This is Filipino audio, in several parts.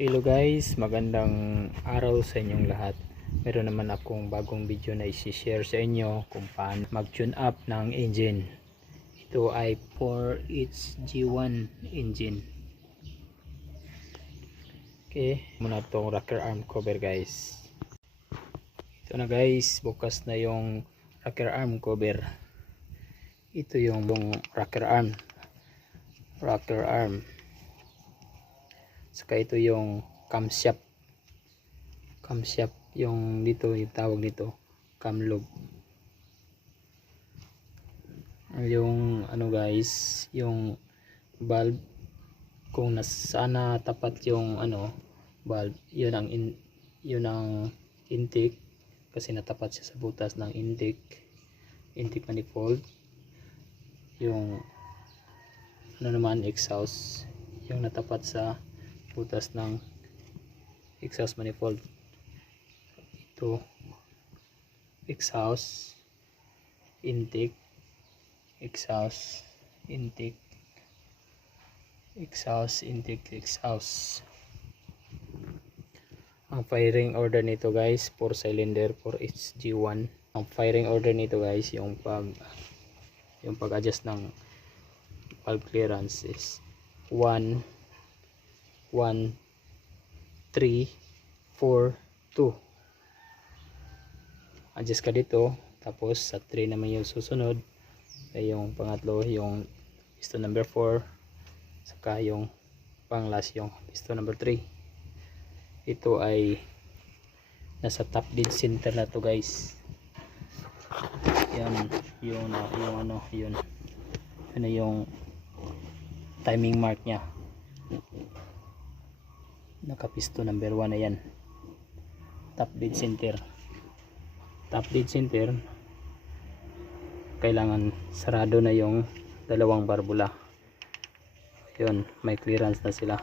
Hello guys, magandang araw sa inyong lahat. Meron naman akong bagong video na i-share sa inyo kung paano mag-tune up ng engine. Ito ay 4HG1 engine. Okay, muna itong rocker arm cover guys. Ito na guys, bukas na yung rocker arm cover. Ito yung rocker arm. Saka ito yung camshaft yung dito, yung tawag dito cam lobe. Yung ano guys, yung valve, kung nasana tapat yung ano valve, yun ang intake, kasi natapat siya sa butas ng intake manifold. Yung ano naman, exhaust, yung natapat sa butas ng exhaust manifold. Ito exhaust, intake, exhaust, intake, exhaust. Ang firing order nito guys, 4 cylinder 4HG1. Ang firing order nito guys, yung pag-adjust ng valve clearance is 1 1 3 4 2. Adjust ka dito, tapos sa 3 naman yung susunod, ay yung pangatlo yung piston number 4, saka yung pang last yung piston number 3. Ito ay nasa top dead center na to guys. Yan yung ano, yun yung timing mark nya. Nakapisto number 1 na yan, top dead center. Kailangan sarado na yung dalawang barbula. Yun, may clearance na sila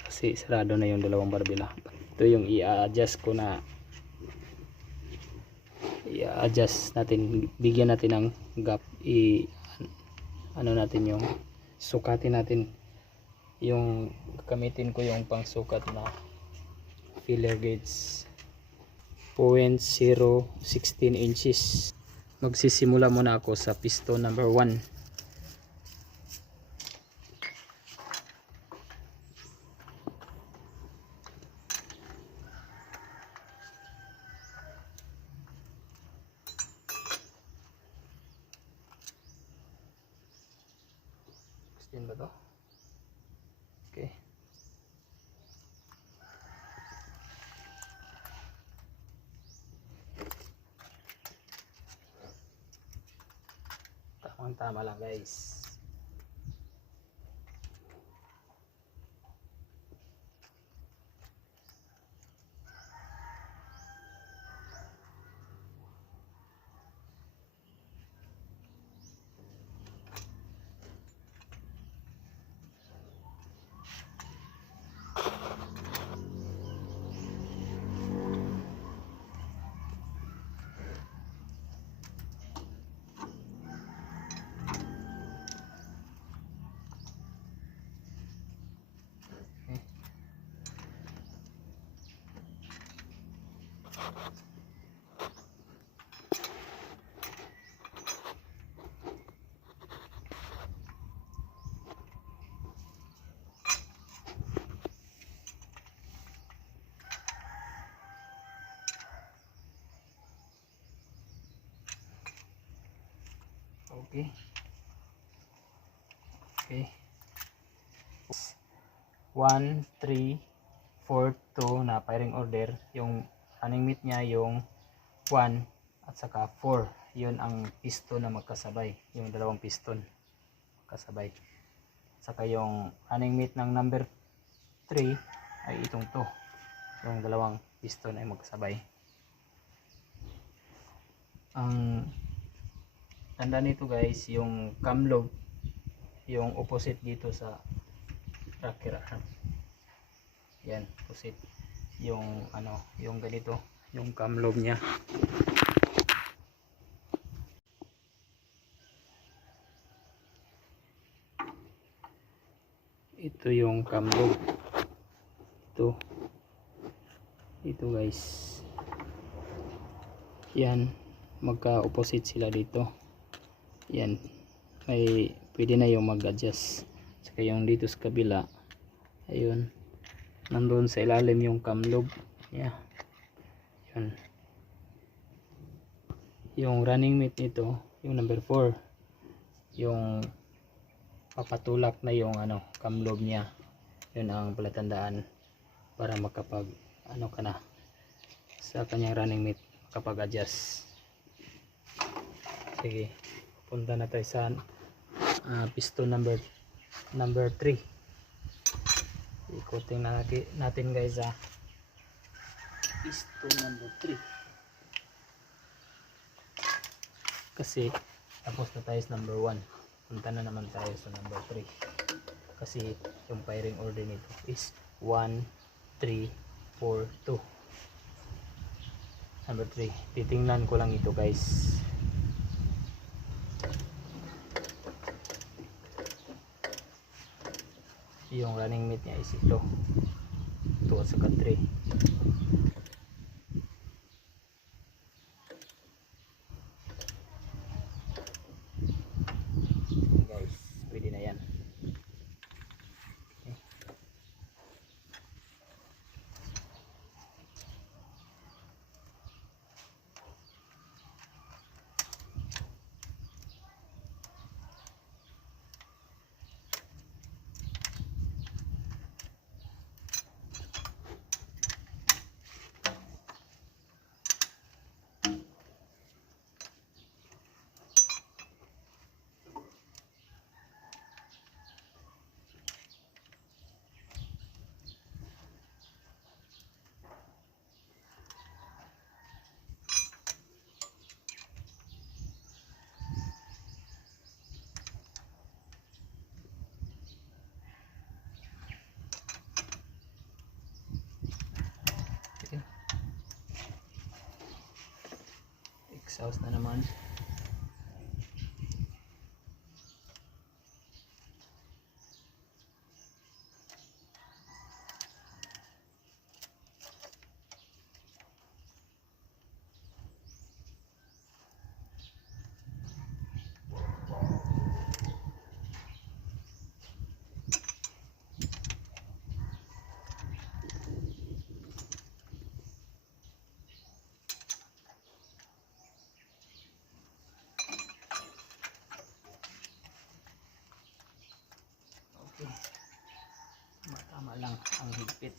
kasi sarado na yung dalawang barbula. Ito yung i-adjust ko na, i-adjust natin, bigyan natin ng gap, ano natin, yung sukatin natin. Yung gamitin ko yung pangsukat na filler gauge 0.016 inches. Magsisimula muna ako sa piston number 1. Yan ba to? Okay. Tama lang guys. Okay. 1 3 4 2 na firing order. Yung running mate nya yung 1 at saka 4. Yun ang piston na magkasabay, yung dalawang piston magkasabay. Saka yung running mate ng number 3 ay itong to, yung dalawang piston ay magkasabay. Ang tanda nito guys, yung cam lobe, yung opposite dito sa rocker arm. Yan, opposite yung ano, yung ganito, yung cam lobe nya. Ito yung cam lobe. dito guys, yan, magka-opposite sila dito. Yan, may pwede na yung mag-adjust. Saka yung dito sa kabila, ayun, nandun sa ilalim yung cam lobe. Yeah, yun. Yung running mate nito, yung number 4, yung papatulak na yung cam lobe niya. Yun ang palatandaan para makapag ka na sa kanyang running mate, kapag adjust. Sige, punta na tayo sa piston number 3. Ikutin na natin guys piston number 3, kasi tapos na tayo sa number 1. Punta na naman tayo sa number 3, kasi yung firing order nito is 1, 3, 4, 2. Number 3, titingnan ko lang ito guys. Yung running mate niya is ito at saka 3. Guys, pwede na yan. Exhaust na naman. Tama lang ang higpit.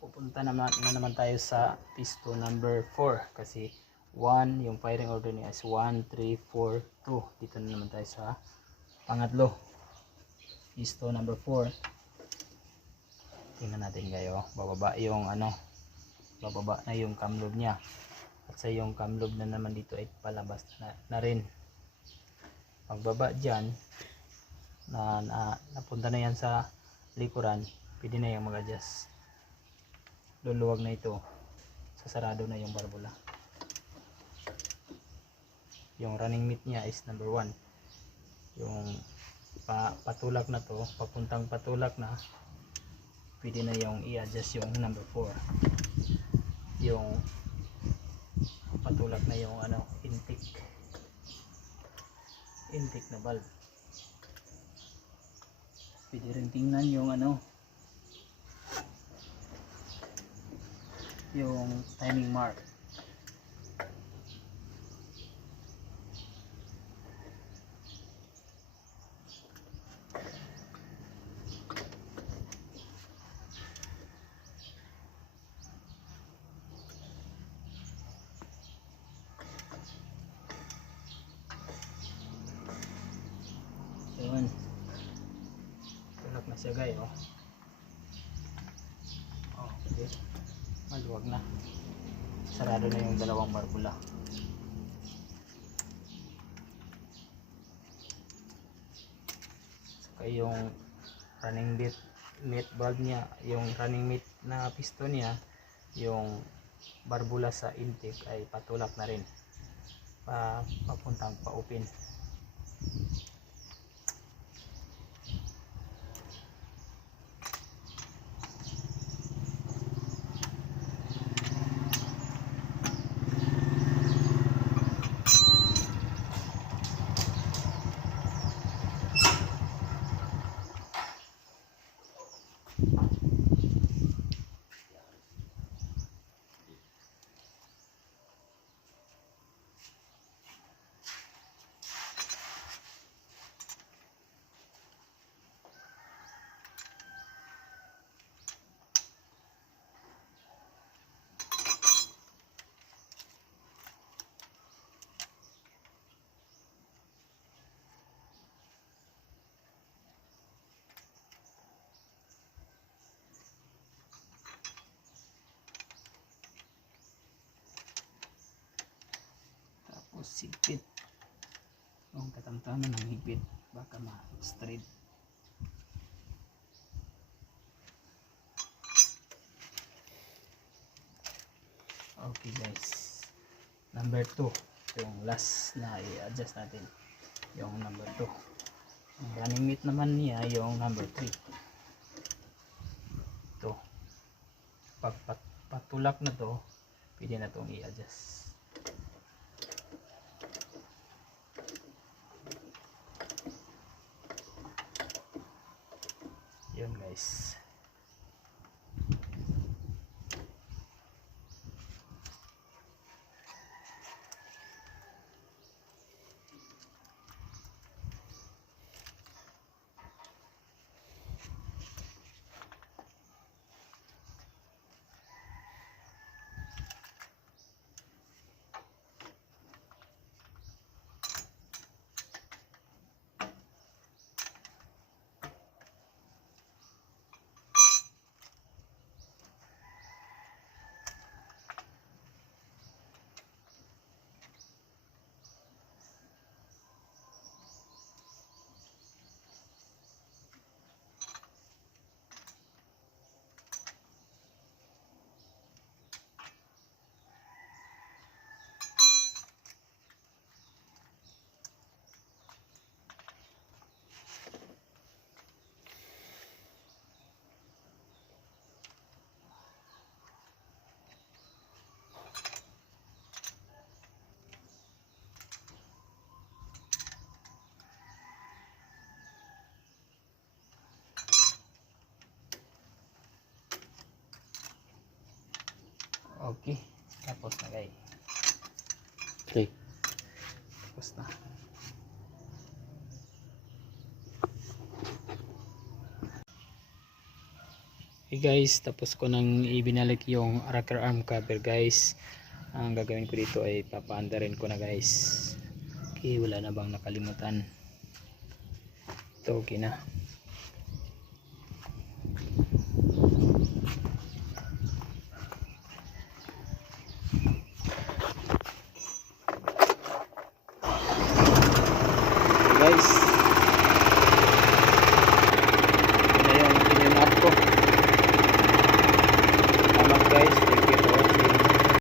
Pupunta na naman tayo sa piston number 4, kasi 1, yung firing order niya is 1, 3, 4, 2. Dito na naman tayo sa pangatlo, piston number 4. Tingnan natin kayo, bababa yung bababa na yung cam lobe niya, at sa yung cam lobe na naman dito ay palabas na rin. Pagbaba dyan napunta na yan sa likuran, pwede na yung mag-adjust. Luluwag na ito, sasarado na yung barbula. Yung running mate niya is number 1, yung patulak na to, papuntang patulak na, pwede na yung i-adjust yung number 4, yung patulak na yung intake na valve. Pwede rin tingnan yung yung timing mark. Yun, tulak na siya guys. Okay, maluwag na, sarado na yung dalawang barbula. Saka yung running mate valve niya, yung running mate na piston niya, yung barbula sa intake ay patulak na rin, papuntang pa-open. sigpit. Kung katamtaman ng higpit, baka ma-straight. Okay guys, number 2, yung last na i-adjust natin, yung number 2. Ang running mate naman niya yung number 3. Ito, pag patulak na to, pwede na itong i-adjust. Yun guys. Okay, tapos na guys. Okay. Tapos na. Okay guys, tapos ko nang ibinalik yung rocker arm cover guys. Ang gagawin ko dito ay papaandarin ko na guys. Okay, wala na bang nakalimutan? Ito okay na. Guys,